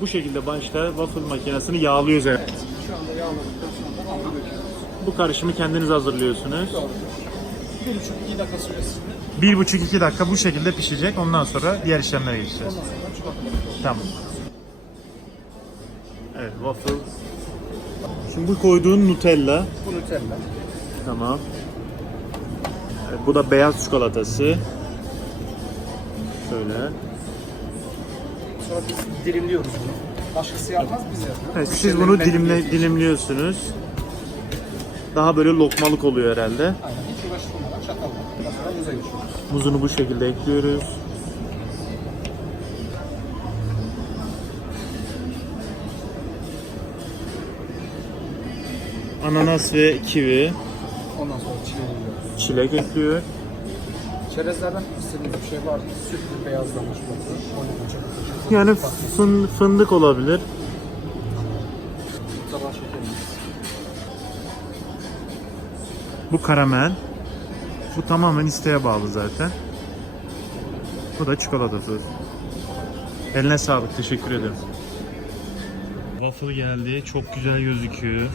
Bu şekilde başta waffle makinesini yağlıyoruz evet. Şu anda yağladıktan sonra hamuru döküyoruz. Bu karışımı kendiniz hazırlıyorsunuz. Buçuk iki dakika süresinde. Bir buçuk iki dakika bu şekilde pişecek. Ondan sonra diğer işlemlere geçeceğiz. Ondan sonra çikolata. Tamam. Evet waffle. Şimdi bu koyduğun Nutella. Bu Nutella. Tamam. Evet, bu da beyaz çikolatası. Şöyle. Sonra biz dilimliyoruz bunu. Başkası yapmaz biz yapıyoruz. Evet, siz bunu dilimle, için. dilimliyorsunuz. Daha böyle lokmalık oluyor herhalde. Aynen. Hiç uğraştırmadan çatalla. Ondan sonra muza geçiyoruz. Muzunu bu şekilde ekliyoruz. Ananas ve kivi, Ondan sonra çiğniyoruz. çilek ekliyor. Çerezlerden istediğiniz bir şey var. Sütlü beyazlamış çikolata. Yani fın, fındık olabilir. Sabah şekerimiz. Bu karamel. Bu tamamen isteğe bağlı zaten. Bu da çikolata sos. Eline sağlık. Teşekkür ederim. Waffle geldi. Çok güzel gözüküyor.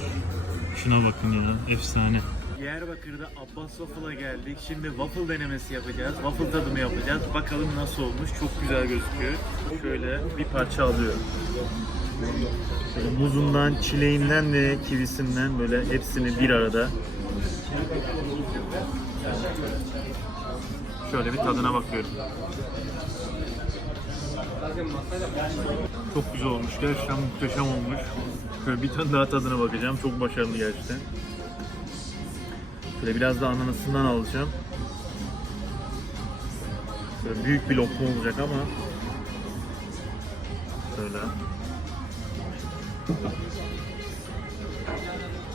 Şuna bakın ya. Efsane. Diyarbakır'da Abbas Waffle'a geldik. Şimdi waffle denemesi yapacağız. Waffle tadımı yapacağız. Bakalım nasıl olmuş. Çok güzel gözüküyor. Şöyle bir parça alıyorum. Şöyle muzundan, çileğinden ve kivisinden böyle hepsini bir arada Şöyle bir tadına bakıyorum. Çok güzel olmuş. Gerçekten muhteşem olmuş. Şöyle bir tane daha tadına bakacağım. Çok başarılı gerçekten. Şöyle biraz da ananasından alacağım. Böyle büyük bir lokma olacak ama şöyle.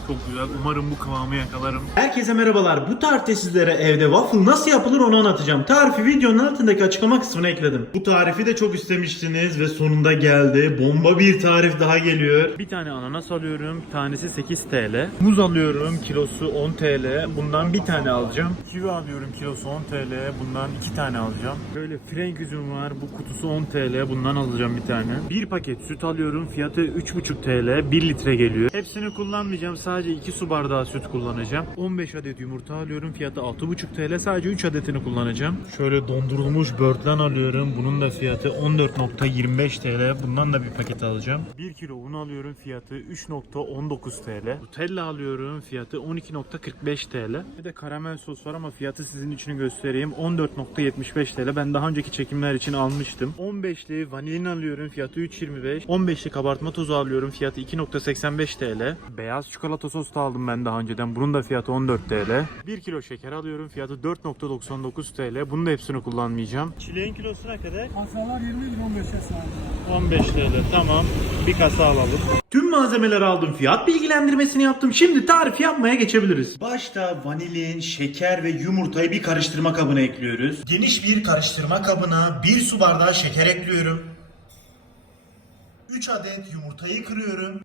Çok güzel. Umarım bu kıvamı yakalarım. Herkese merhabalar. Bu tarifte sizlere evde waffle nasıl yapılır onu anlatacağım. Tarifi videonun altındaki açıklama kısmına ekledim. Bu tarifi de çok istemiştiniz ve sonunda geldi. Bomba bir tarif daha geliyor. Bir tane ananas alıyorum. Tanesi 8 TL. Muz alıyorum. Kilosu 10 TL. Bundan bir tane alacağım. Kivi alıyorum. Kilosu 10 TL. Bundan iki tane alacağım. Böyle frenk üzüm var. Bu kutusu 10 TL. Bundan alacağım bir tane. Bir paket süt alıyorum. Fiyatı 3,5 TL. 1 litre geliyor. Hepsini kullanmayacağım. Sadece 2 su bardağı süt kullanacağım. 15 adet yumurta alıyorum. Fiyatı 6,5 TL. Sadece 3 adetini kullanacağım. Şöyle dondurulmuş börtlen alıyorum. Bunun da fiyatı 14.25 TL. Bundan da bir paket alacağım. 1 kilo un alıyorum. Fiyatı 3.19 TL. Nutella alıyorum. Fiyatı 12.45 TL. Bir de karamel sos var ama fiyatı sizin için göstereyim. 14.75 TL. Ben daha önceki çekimler için almıştım. 15'li vanilin alıyorum. Fiyatı 3.25. 15'li kabartma tozu alıyorum. Fiyatı 2.85 TL. Beyaz çikolata sos da aldım ben daha önceden. Bunun da fiyatı 14 TL. 1 kilo şeker alıyorum. Fiyatı 4.99 TL. Bunun da hepsini kullanmayacağım. Çileğin kilosu ne kadar? Kasalar 20 gün 15'e sahip. 15 TL. Tamam. Bir kasa alalım. Tüm malzemeleri aldım. Fiyat bilgilendirmesini yaptım. Şimdi tarifi yapmaya geçebiliriz. Başta vanilin, şeker ve yumurtayı bir karıştırma kabına ekliyoruz. Geniş bir karıştırma kabına 1 su bardağı şeker ekliyorum. 3 adet yumurtayı kırıyorum.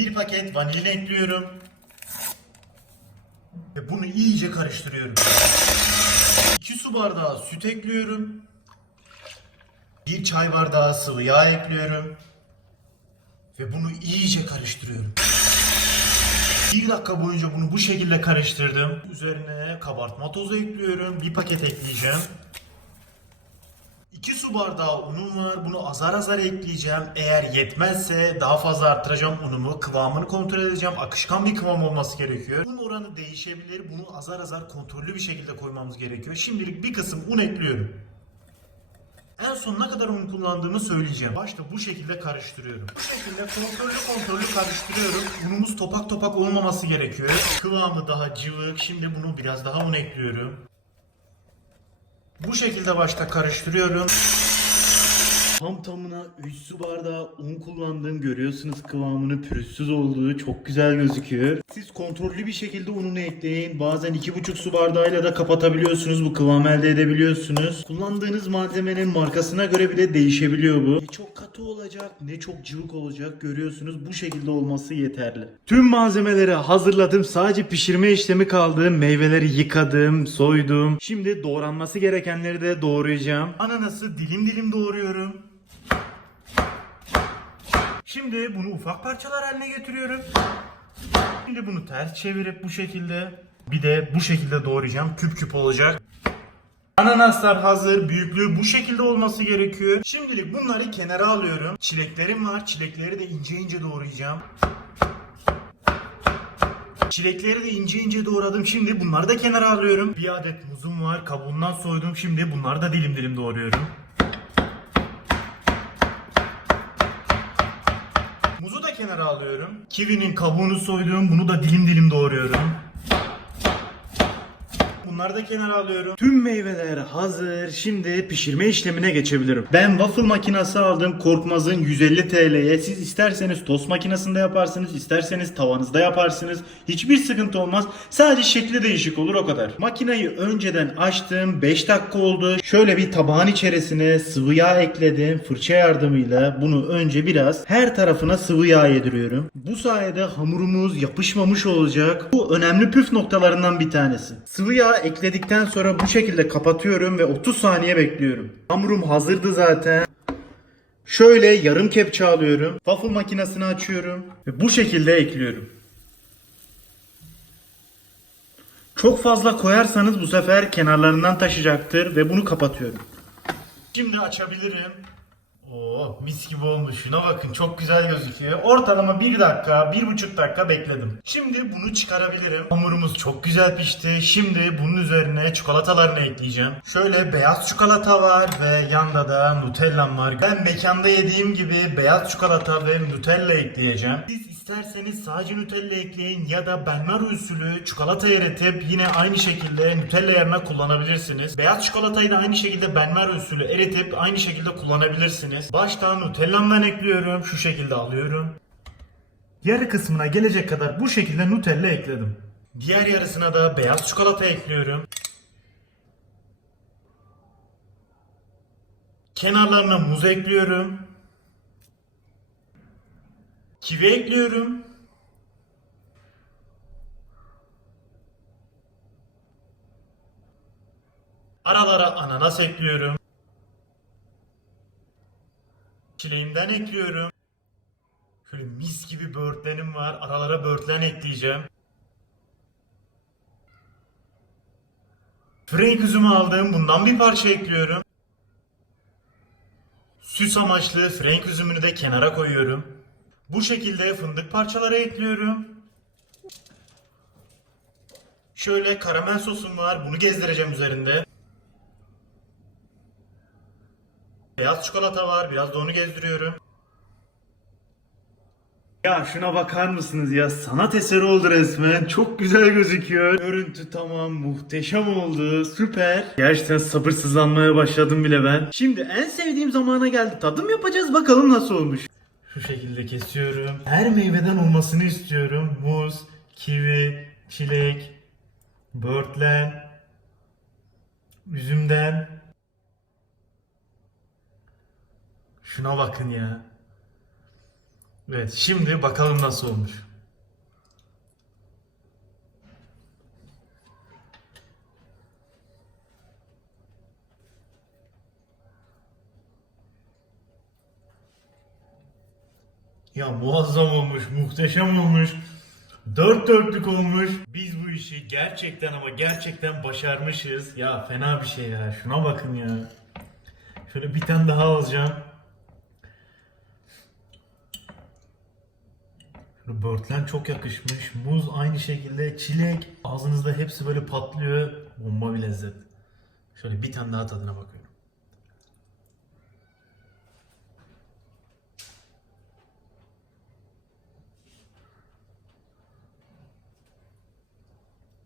Bir paket vanilin ekliyorum. Ve bunu iyice karıştırıyorum. 2 su bardağı süt ekliyorum. 1 çay bardağı sıvı yağ ekliyorum. Ve bunu iyice karıştırıyorum. 1 dakika boyunca bunu bu şekilde karıştırdım. Üzerine kabartma tozu ekliyorum. Bir paket ekleyeceğim. 2 su bardağı unum var. Bunu azar azar ekleyeceğim. Eğer yetmezse daha fazla arttıracağım unumu. Kıvamını kontrol edeceğim. Akışkan bir kıvam olması gerekiyor. Un oranı değişebilir. Bunu azar azar kontrollü bir şekilde koymamız gerekiyor. Şimdilik bir kısım un ekliyorum. En son ne kadar un kullandığımı söyleyeceğim. Başta bu şekilde karıştırıyorum. Bu şekilde kontrollü kontrollü karıştırıyorum. Unumuz topak topak olmaması gerekiyor. Kıvamı daha cıvık. Şimdi bunu biraz daha un ekliyorum. Bu şekilde başta karıştırıyorum. Tam tamına 3 su bardağı un kullandım. Görüyorsunuz kıvamını pürüzsüz olduğu çok güzel gözüküyor. Siz kontrollü bir şekilde ununu ekleyin. Bazen 2,5 su bardağıyla da kapatabiliyorsunuz. Bu kıvamı elde edebiliyorsunuz. Kullandığınız malzemenin markasına göre bile değişebiliyor bu. Ne çok katı olacak ne çok cıvık olacak görüyorsunuz. Bu şekilde olması yeterli. Tüm malzemeleri hazırladım. Sadece pişirme işlemi kaldı. Meyveleri yıkadım, soydum. Şimdi doğranması gerekenleri de doğrayacağım. Ananası dilim dilim doğruyorum. Şimdi bunu ufak parçalar haline getiriyorum. Şimdi bunu ters çevirip bu şekilde bir de bu şekilde doğrayacağım. Küp küp olacak. Ananaslar hazır. Büyüklüğü bu şekilde olması gerekiyor. Şimdilik bunları kenara alıyorum. Çileklerim var. Çilekleri de ince ince doğrayacağım. Çilekleri de ince ince doğradım. Şimdi bunları da kenara alıyorum. Bir adet muzum var. Kabuğundan soydum. Şimdi bunları da dilim dilim doğruyorum. Muzu da kenara alıyorum. Kivinin kabuğunu soydum. Bunu da dilim dilim doğruyorum. Bunları da kenara alıyorum. Tüm meyveler hazır. Şimdi pişirme işlemine geçebilirim. Ben waffle makinesi aldım. Korkmaz'ın 150 TL'ye. Siz isterseniz tost makinesinde yaparsınız. isterseniz tavanızda yaparsınız. Hiçbir sıkıntı olmaz. Sadece şekli değişik olur o kadar. Makineyi önceden açtım. 5 dakika oldu. Şöyle bir tabağın içerisine sıvı yağ ekledim. Fırça yardımıyla bunu önce biraz her tarafına sıvı yağ yediriyorum. Bu sayede hamurumuz yapışmamış olacak. Bu önemli püf noktalarından bir tanesi. Sıvı yağ ekledikten sonra bu şekilde kapatıyorum ve 30 saniye bekliyorum. Hamurum hazırdı zaten. Şöyle yarım kepçe alıyorum. Waffle makinesini açıyorum ve bu şekilde ekliyorum. Çok fazla koyarsanız bu sefer kenarlarından taşacaktır ve bunu kapatıyorum. Şimdi açabilirim. Oo mis gibi olmuş. Şuna bakın çok güzel gözüküyor. Ortalama 1 dakika, 1,5 dakika bekledim. Şimdi bunu çıkarabilirim. Hamurumuz çok güzel pişti. Şimdi bunun üzerine çikolatalarını ekleyeceğim. Şöyle beyaz çikolata var ve yanda da Nutella'm var. Ben mekanda yediğim gibi beyaz çikolata ve Nutella ekleyeceğim. Siz isterseniz sadece Nutella ekleyin ya da benmar usulü çikolata eritip yine aynı şekilde Nutella yerine kullanabilirsiniz. Beyaz çikolatayı da aynı şekilde benmar usulü eritip aynı şekilde kullanabilirsiniz. Başta Nutella'mdan ekliyorum. Şu şekilde alıyorum. Yarı kısmına gelecek kadar bu şekilde Nutella ekledim. Diğer yarısına da beyaz çikolata ekliyorum. Kenarlarına muz ekliyorum. Kivi ekliyorum. Aralara ananas ekliyorum. Çileğimden ekliyorum. Şöyle mis gibi böğürtlenim var. Aralara böğürtlen ekleyeceğim. Frank üzümü aldım. Bundan bir parça ekliyorum. Süs amaçlı Frank üzümünü de kenara koyuyorum. Bu şekilde fındık parçaları ekliyorum. Şöyle karamel sosum var. Bunu gezdireceğim üzerinde. Beyaz çikolata var. Biraz da onu gezdiriyorum. Ya şuna bakar mısınız ya? Sanat eseri oldu resmen. Çok güzel gözüküyor. Görüntü tamam. Muhteşem oldu. Süper. Gerçekten sabırsızlanmaya başladım bile ben. Şimdi en sevdiğim zamana geldi. Tadım yapacağız. Bakalım nasıl olmuş. Şu şekilde kesiyorum. Her meyveden olmasını istiyorum. Muz, kivi, çilek, böğürtlen, üzümden, Şuna bakın ya. Evet şimdi bakalım nasıl olmuş. Ya muazzam olmuş, muhteşem olmuş. Dört dörtlük olmuş. Biz bu işi gerçekten ama gerçekten başarmışız. Ya fena bir şey ya. Şuna bakın ya. Şöyle bir tane daha alacağım. Börtlen çok yakışmış. Muz aynı şekilde. Çilek. Ağzınızda hepsi böyle patlıyor. Bomba bir lezzet. Şöyle bir tane daha tadına bakıyorum.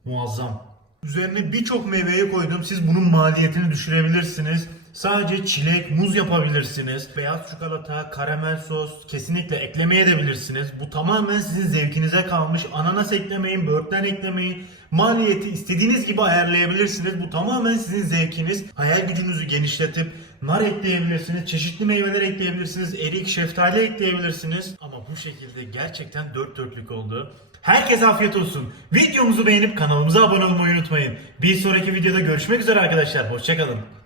Muazzam. Üzerine birçok meyveyi koydum. Siz bunun maliyetini düşürebilirsiniz. Sadece çilek, muz yapabilirsiniz. Beyaz çikolata, karamel sos kesinlikle eklemeye de bilirsiniz. Bu tamamen sizin zevkinize kalmış. Ananas eklemeyin, böğürtlen eklemeyin. Maliyeti istediğiniz gibi ayarlayabilirsiniz. Bu tamamen sizin zevkiniz. Hayal gücünüzü genişletip nar ekleyebilirsiniz. Çeşitli meyveler ekleyebilirsiniz. Erik, şeftali ekleyebilirsiniz. Ama bu şekilde gerçekten dört dörtlük oldu. Herkese afiyet olsun. Videomuzu beğenip kanalımıza abone olmayı unutmayın. Bir sonraki videoda görüşmek üzere arkadaşlar. Hoşçakalın.